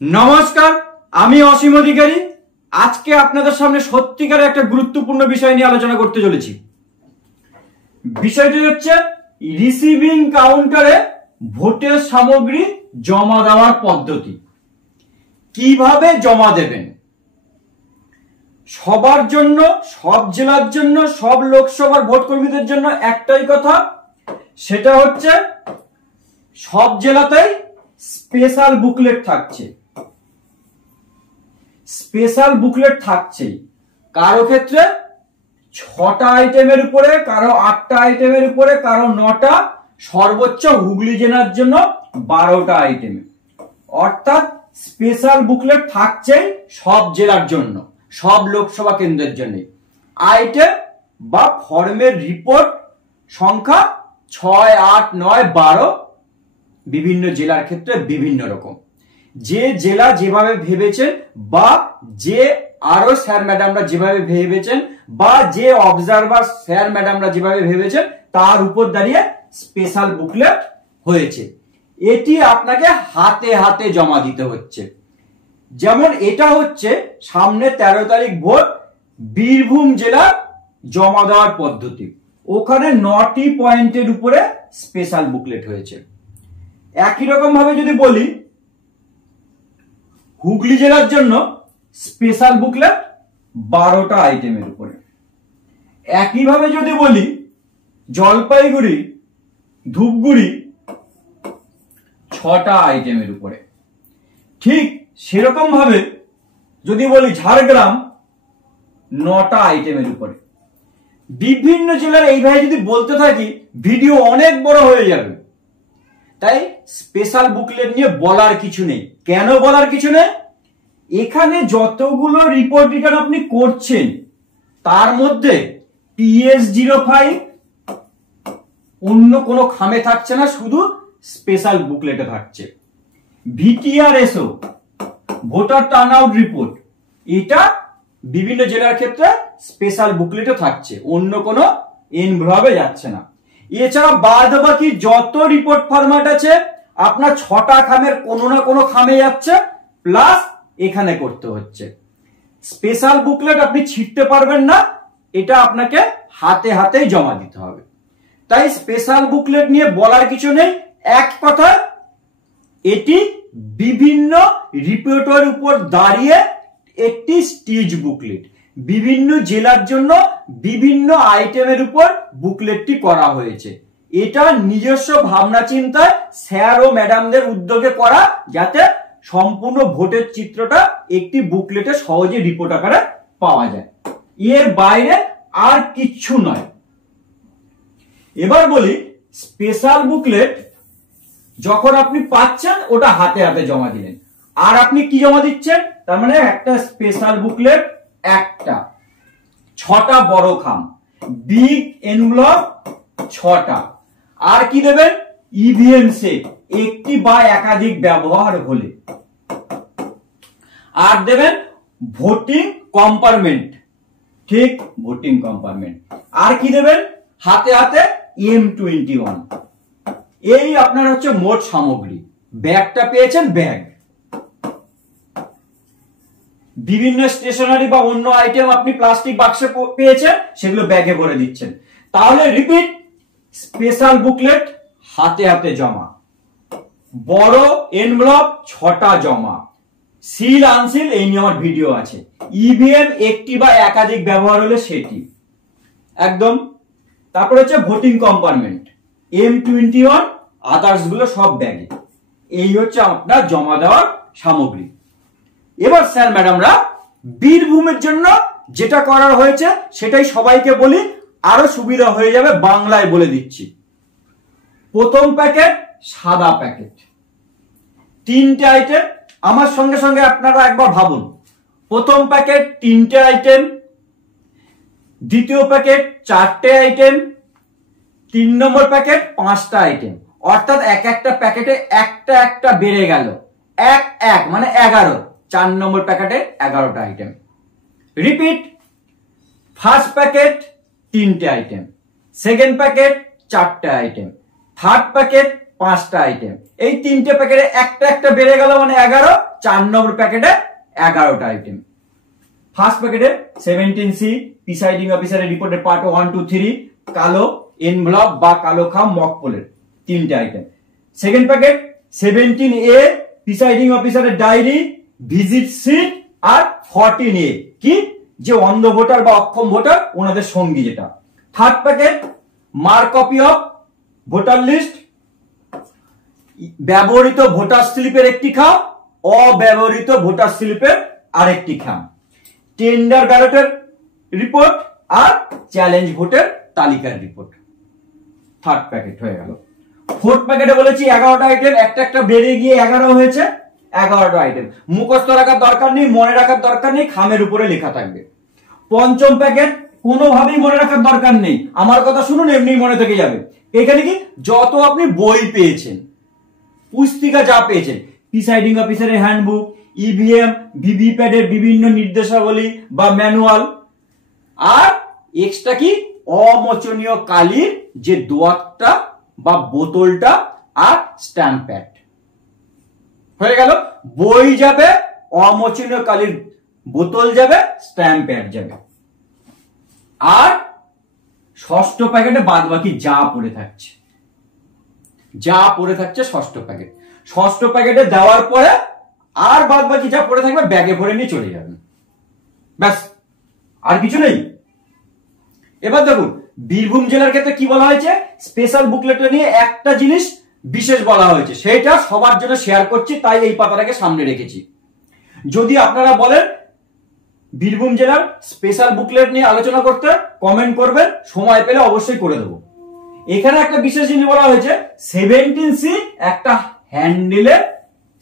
নমস্কার, আমি অসীম অধিকারী। আজকে আপনাদের সামনে সত্যিকার একটা গুরুত্বপূর্ণ বিষয় নিয়ে আলোচনা করতে চলেছি। বিষয়টি হচ্ছে রিসিভিং কাউন্টারে ভোটের সামগ্রী জমা দেওয়ার পদ্ধতি। কিভাবে জমা দেবেন? সবার জন্য, সব জেলার জন্য, সব লোকসভার ভোট কর্মীদের জন্য একটাই কথা, সেটা হচ্ছে সব জেলাতেই স্পেশাল বুকলেট থাকছে। স্পেশাল বুকলেট থাকছেই। কারো ক্ষেত্রে 6টা আইটেমের উপরে, কারো 8টা আইটেমের উপরে, কারো 9টা, সর্বোচ্চ হুগলি জেলার জন্য 12টা আইটেমে। অর্থাৎ স্পেশাল বুকলেট থাকছেই সব জেলার জন্য, সব লোকসভা কেন্দ্রের জন্য। আইটেম বা ফর্মের রিপোর্ট সংখ্যা 6, 8, 9, 12, বিভিন্ন জেলার ক্ষেত্রে বিভিন্ন রকম। যে জেলা যেভাবে ভেবেছেন, বা যে আরো স্যার ম্যাডামরা যেভাবে ভেবেছেন, বা যে অবজারভার স্যার ম্যাডামরা যেভাবে ভেবেছেন, তার উপর দাঁড়িয়ে স্পেশাল বুকলেট হয়েছে। এটি আপনাকে হাতে হাতে জমা দিতে হচ্ছে। যেমন এটা হচ্ছে সামনে 13 তারিখ ভোট, বীরভূম জেলার জমা দেওয়ার পদ্ধতি। ওখানে 9টি পয়েন্টের উপরে স্পেশাল বুকলেট হয়েছে। একই রকম ভাবে যদি বলি হুগলি জেলার জন্য স্পেশাল বুকলেট 12টা আইটেমের উপরে। একইভাবে যদি বলি জলপাইগুড়ি, ধূপগুড়ি 6টা আইটেমের উপরে। ঠিক সেরকম ভাবে যদি বলি ঝাড়গ্রাম 9টা আইটেমের উপরে। বিভিন্ন জেলার এইভাবে যদি বলতে থাকি ভিডিও অনেক বড় হয়ে যাবে। তাই স্পেশাল বুকলেট নিয়ে বলার কিছু নেই। কেন বলার কিছু নেই? এখানে যতগুলো রিপোর্ট রিটার্ন আপনি করছেন তার মধ্যে PS05 অন্য কোনো খামে থাকছে না, শুধু স্পেশাল বুকলেটে থাকছে। VTRSO voter turn out report, এটা বিভিন্ন জেলার ক্ষেত্রে স্পেশাল বুকলেটে থাকছে, অন্য কোনো এনভলভে যাচ্ছে না। এছাড়া বাদ বাকি যত রিপোর্ট ফরম্যাট আছে আপনার 6টা খামের কোনো না কোনো খামে যাচ্ছে, প্লাস এখানে করতে হচ্ছে। স্পেশাল বুকলেট আপনি ছিটতে পারবেন না, এটা আপনাকে হাতে হাতেই জমা দিতে হবে। তাই স্পেশাল বুকলেট নিয়ে বলার কিছু নেই। এক কথা, এটি বিভিন্ন রিপোর্টের উপর দাঁড়িয়ে একটি স্টিচ বুকলেট। বিভিন্ন জেলার জন্য বিভিন্ন আইটেমের উপর বুকলেটটি করা হয়েছে। এটা নিজস্ব ভাবনা চিন্তায় স্যার ও ম্যাডামদের উদ্যোগে করা, যাতে সম্পূর্ণ ভোটের চিত্রটা একটি বুকলেটে সহজে রিপোর্ট আকারে পাওয়া যায়। এর বাইরে আর কিচ্ছু নয়। এবার বলি স্পেশাল বুকলেট যখন আপনি পাচ্ছেন ওটা হাতে হাতে জমা দিলেন, আর আপনি কি জমা দিচ্ছেন? তার মানে একটা স্পেশাল বুকলেট, একটা 6টা বড় খাম, বিগ এনভেলপ 6টা। আর কি দেবেন? ইভিএম সেট, একটি বা একাধিক ব্যবহার হলে। আর দেবেন ভোটিং কম্পার্টমেন্ট, ঠিক ভোটিং কম্পার্টমেন্ট। আর কি দেবেন? হাতে হাতে M21। এই আপনার হচ্ছে মোট সামগ্রী। ব্যাগটা পেয়েছেন, ব্যাগ। বিভিন্ন স্টেশনারি বা অন্য আইটেম আপনি প্লাস্টিক বাক্সে পেয়েছেন, সেগুলো ব্যাগে ভরে দিচ্ছেন। তাহলে রিপিট, স্পেশাল বুকলেট হাতে হাতে জমা, বড় এনভেলপ 6টা জমা, সিল আনসিল এই নিয়ে আমার ভিডিও আছে, ইভিএম একটি বা একাধিক ব্যবহার হলে সেটি একদম। তারপর হচ্ছে ভোটিং কম্পার্টমেন্ট, M21, আদার্স গুলো সব ব্যাগে। এই হচ্ছে আপনার জমা দেওয়ার সামগ্রী। এবার স্যার ম্যাডামরা বীরভূমের জন্য যেটা করার হয়েছে সেটাই সবাইকে বলি, আরো সুবিধা হয়ে যাবে, বাংলায় বলে দিচ্ছি। প্রথম প্যাকেট সাদা প্যাকেট, 3টে আইটেম। আমার সঙ্গে সঙ্গে আপনারা একবার ভাবুন। প্রথম প্যাকেট 3টে আইটেম, দ্বিতীয় প্যাকেট 4টে আইটেম, 3 নম্বর প্যাকেট 5টা আইটেম। অর্থাৎ এক একটা প্যাকেটে একটা একটা বেড়ে গেল, এক মানে 11। 4 নম্বর প্যাকেটে 11টা আইটেম। রিপিট, ফার্স্ট প্যাকেট 3টে আইটেম, সেকেন্ড প্যাকেট 4টে আইটেম, থার্ড প্যাকেট 5টা আইটেম, এই 3টে প্যাকেটে একটা একটা বেড়ে গেল মানে 11, 4 নম্বর প্যাকেটে 11টা আইটেম। ফার্স্ট প্যাকেটে 17C প্রিসাইডিং অফিসারের রিপোর্টের পার্ট 1, 2, 3 কালো এনভেলপ বা কালো খাম মক পোলের 3টে item. Second packet 17A presiding অফিসারের ডায়েরি, ভিজিট সিট আর 14A কি যে অন্ধ ভোটার বা অক্ষম ভোটার ওনাদের সঙ্গী যেটা। Third packet mark copy of voter list, ব্যবহৃত ভোটার স্লিপের একটি খাম, অব্যবহৃত ভোটার স্লিপের আরেকটি খাম, টেন্ডার ব্যালটের রিপোর্ট আর চ্যালেঞ্জ ভোটের তালিকার রিপোর্ট। থার্ড প্যাকেট হয়ে গেল। ফোর্থ প্যাকেটে বলেছি 11টা আইটেম, একটা একটা বেড়ে গিয়ে 11 হয়েছে। 11টা আইটেম মুখস্থ রাখার দরকার নেই, মনে রাখার দরকার নেই, খামের উপরে লেখা থাকবে। পঞ্চম প্যাকেট কোনোভাবেই মনে রাখার দরকার নেই, আমার কথা শুনুন এমনি মনে থেকে যাবে। এখানে কি যত আপনি বই পেয়েছেন, পুস্তিকা যা পেয়েছেন, প্রিসাইডিং অফিসারের হ্যান্ডবুক, ইভিএম ভিভিপ্যাট এর বিভিন্ন নির্দেশাবলী বা ম্যানুয়াল, আর এক্সট্রা কি অমোচনীয় কালির যে দোয়াতটা বা বোতলটা আর স্ট্যাম্প প্যাড হয়ে গেল। বই যাবে, অমোচনীয় কালির বোতল যাবে, স্ট্যাম্প প্যাড যাবে। আর ষষ্ঠ প্যাকেটে বাদ বাকি যা পড়ে থাকছে, ষষ্ঠ প্যাকেট। ষষ্ঠ প্যাকেটে দেওয়ার পরে আর বাদ বাকি যা পড়ে থাকবে ব্যাগে ভরে নিয়ে চলে যাবেন, ব্যাস আর কিছু নেই। এবার দেখুন বীরভূম জেলার ক্ষেত্রে কি বলা হয়েছে, স্পেশাল বুকলেটে নিয়ে একটা জিনিস বিশেষ বলা হয়েছে, সেটা সবার জন্য শেয়ার করছি, তাই এই পাতাটাকে সামনে রেখেছি। যদি আপনারা বলেন বীরভূম জেলার স্পেশাল বুকলেট নিয়ে আলোচনা করতে, কমেন্ট করবেন, সময় পেলে অবশ্যই করে দেবো। এখানে একটা বিশেষ জিনিস বলা হয়েছে, 17C একটা হ্যান্ডেলে,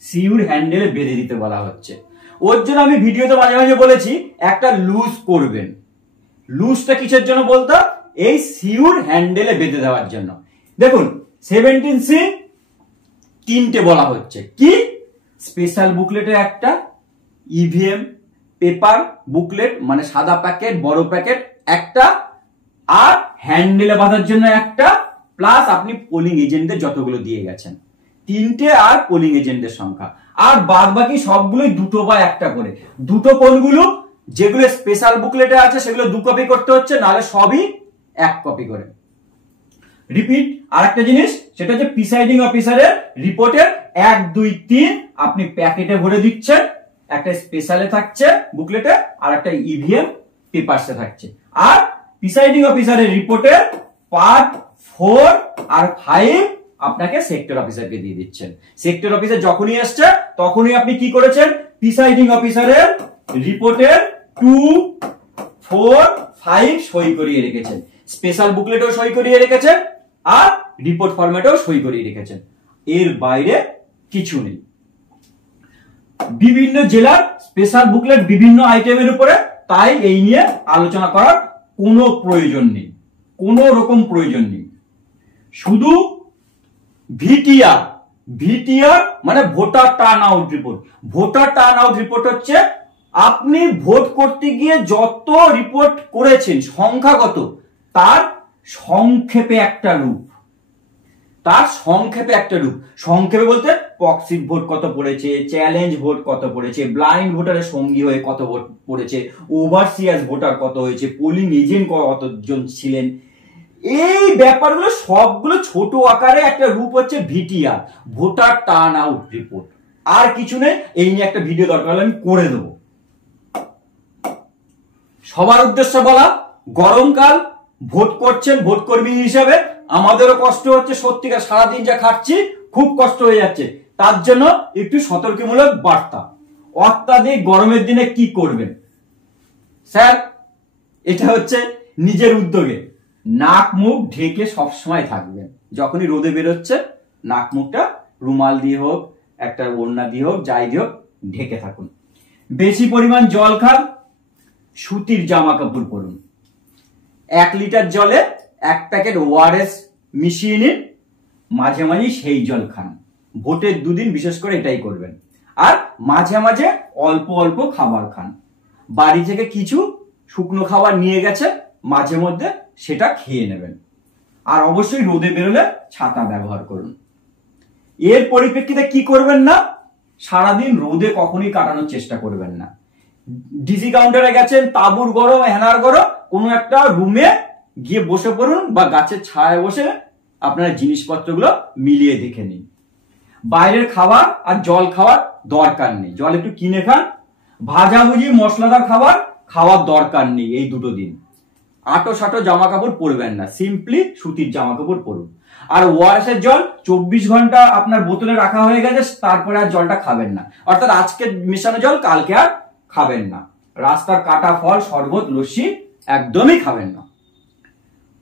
সিউর হ্যান্ডেলে বেঁধে দিতে বলা হচ্ছে। ওর জন্য আমি ভিডিওতে মাঝে মাঝে বলেছি একটা লুজ করবেন। লুজটা কিসের জন্য বলতো, এই সিউর হ্যান্ডেলে বেঁধে দেওয়ার জন্য। দেখুন 17C 3টে বলা হচ্ছে, কি স্পেশাল বুকলেটে একটা, ইভিএম পেপার বুকলেট মানে সাদা প্যাকেট বড় প্যাকেট একটা, আর হ্যান্ডেলে বাঁধার জন্য একটা, প্লাস আপনি পোলিং এজেন্টদের যতগুলো দিয়ে গেছেন 3টে, আর পোলিং এজেন্টদের সংখ্যা, আর বাদ বাকি সবগুলোই 2টো বা একটা করে। 2টো কোনগুলো, যেগুলো স্পেশাল বুকলেটে আছে সেগুলো 2 কপি করতে হচ্ছে, নাহলে সবই 1 কপি করে। রিপিট আরেকটা জিনিস, সেটা হচ্ছে প্রিসাইডিং অফিসারের রিপোর্টের 1, 2, 3 আপনি প্যাকেটে ভরে দিচ্ছেন, একটা স্পেশালে থাকছে বুকলেটে, আর একটা ইভিএম পেপারসে থাকছে। আর প্রিসাইডিং অফিসারের রিপোর্টের পার্ট 4 আর 5 আপনাকে সেক্টর অফিসারকে দিয়ে দিচ্ছেন। সেক্টর অফিসার যখনই আসছে তখনই আপনি কি করেছেন, প্রিসাইডিং অফিসারের রিপোর্টের 2, 4, 5 সই করিয়ে রেখেছেন, স্পেশাল বুকলেটেও সই করিয়ে রেখেছেন, আর রিপোর্ট ফরম্যাটেও সই করিয়ে রেখেছেন। এর বাইরে কিছু নেই। বিভিন্ন জেলার স্পেশাল বুকলেট বিভিন্ন আইটেমের উপরে, তাই এই নিয়ে আলোচনা করার কোনো প্রয়োজন নেই, কোনো রকম প্রয়োজন নেই। শুধু ভিটিআর মানে voter turn out report. Voter turn out report হচ্ছে আপনি ভোট করতে গিয়ে যত রিপোর্ট করেছেন সংখ্যাগত, তার সংক্ষেপে একটা রূপ, সংক্ষেপে বলতে প্রক্সি ভোট কত পড়েছে, চ্যালেঞ্জ ভোট কত পড়েছে, ব্লাইন্ড ভোটারের সঙ্গী হয়ে কত ভোট পড়েছে, ওভারসিয়াস ভোটার কত হয়েছে, পোলিং এজেন্ট কতজন ছিলেন, এই ব্যাপারগুলো সবগুলো ছোট আকারে একটা রূপ হচ্ছে VTR, voter turn out report. আর কিছু নেই, এই নিয়ে একটা ভিডিও দরকার হলে আমি করে দেবো। সবার উদ্দেশ্যে বলা, গরমকাল, ভোট করছেন ভোট কর্মী হিসেবে আমাদেরও কষ্ট হচ্ছে, সত্যিকার সারাদিন যা খাচ্ছি খুব কষ্ট হয়ে যাচ্ছে, তার জন্য একটু সতর্কমূলক বার্তা। অত্যাধিক গরমের দিনে কি করবেন স্যার, এটা হচ্ছে নিজের উদ্যোগে নাক মুখ ঢেকে সবসময় থাকবেন। যখনই রোদে বেরোচ্ছে নাক মুখটা রুমাল দিয়ে হোক, একটা ওড়না দিয়ে হোক, যাই দিয়ে হোক ঢেকে থাকুন। বেশি পরিমাণ জল খান, সুতির জামা কাপড় পরুন। 1 লিটার জলে 1 প্যাকেট ওআরএস মিশিয়ে নিন, মাঝে মাঝে সেই জল খান। ভোটের 2 দিন বিশেষ করে এটাই করবেন। আর মাঝে মাঝে অল্প অল্প খাবার খান। বাড়ি থেকে কিছু শুকনো খাবার নিয়ে গেছে, মাঝে মধ্যে সেটা খেয়ে নেবেন। আর অবশ্যই রোদে বেরোলে ছাতা ব্যবহার করুন। এর পরিপ্রেক্ষিতে কি করবেন না, সারাদিন রোদে কখনোই কাটানোর চেষ্টা করবেন না। ডিসি কাউন্টারে গেছেন, তাঁবুর গরম, হেনার গরম, কোনো একটা রুমে গিয়ে বসে পড়ুন বা গাছের ছায়ায় বসে আপনার জিনিসপত্রগুলো মিলিয়ে দেখে নিন। বাইরের খাবার আর জল খাওয়ার দরকার নেই, জল একটু কিনে খান। ভাজাভুজি মশলাদার খাবার খাওয়ার দরকার নেই এই দুটো দিন। আটো সাটো জামা কাপড় পরবেন না, সিম্পলি সুতির জামা কাপড় পরুন। আর ওআরএস এর জল 24 ঘন্টা আপনার বোতলে রাখা হয়ে গেছে, তারপরে আর জলটা খাবেন না। অর্থাৎ আজকে মেশানো জল কালকে আর খাবেন না। রাস্তার কাটা ফল, শরবত, লস্যি একদমই খাবেন না।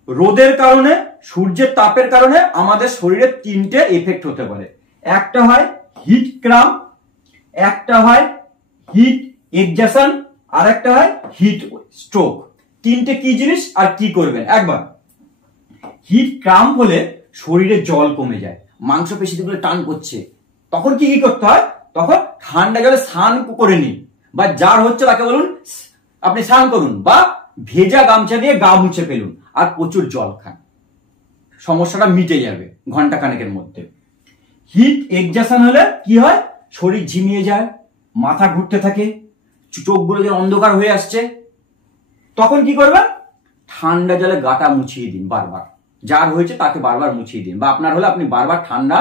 রোদের কারণে, সূর্যের তাপের কারণে আমাদের শরীরে 3টে এফেক্ট হতে পারে। একটা হয় হিট ক্রাম, একটা হয় হিট এক্সাশন, আর একটা হয় হিট স্ট্রোক। 3টে কি জিনিস আর কি করবেন একবার। হিট ক্রাম হলে শরীরে জল কমে যায়, মাংসপেশিগুলো টান করছে, তখন কি করতে হয়, তখন ঠান্ডা জলে স্নান করে নিন, বা যার হচ্ছে তাকে বলুন আপনি স্নান করুন, বা ভেজা গামছা দিয়ে গা মুছে ফেলুন, আর প্রচুর জল খান, সমস্যাটা মিটে যাবে ঘন্টা খানেকের মধ্যে। হিট এক্সাশন হলে কি হয়, শরীর ঝিমিয়ে যায়, মাথা ঘুরতে থাকে, চোখগুলো যে অন্ধকার হয়ে আসছে, তখন কি করবেন, ঠান্ডা জলে গাটা মুছিয়ে দিন বারবার, যার হয়েছে তাকে বারবার মুছিয়ে দিন, বা আপনার হলে আপনি বারবার ঠান্ডা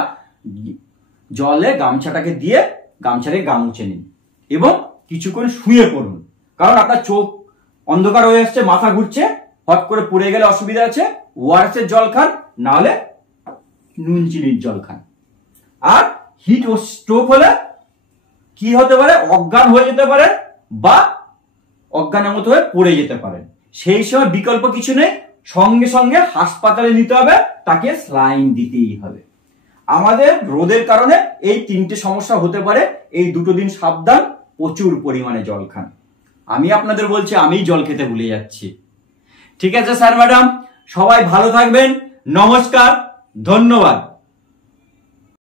জলে গামছাটাকে দিয়ে গামছারে গা মুছে নিন এবং কিছুক্ষণ শুয়ে পড়ুন। কারণ আপনার চোখ অন্ধকার হয়ে আসছে, মাথা ঘুরছে, হট করে পড়ে গেলে অসুবিধা আছে, ওআরএস এর জল খান, না হলে নুন চিনির জল খান। আর হিট ও স্ট্রোক হলে কি হতে পারে, অজ্ঞান হয়ে যেতে পারে বা অজ্ঞানের মতো হয়ে পড়ে যেতে পারেন। সেই সময় বিকল্প কিছু নেই, সঙ্গে সঙ্গে হাসপাতালে নিতে হবে, তাকে স্যালাইন দিতেই হবে। আমাদের রোদের কারণে এই 3টে সমস্যা হতে পারে, এই 2 দিন সাবধান, প্রচুর পরিমাণে জল খান। আমি আপনাদের বলছি, আমি জল খেতে ভুলে যাচ্ছি। ঠিক আছে স্যার ম্যাডাম, সবাই ভালো থাকবেন, নমস্কার, ধন্যবাদ।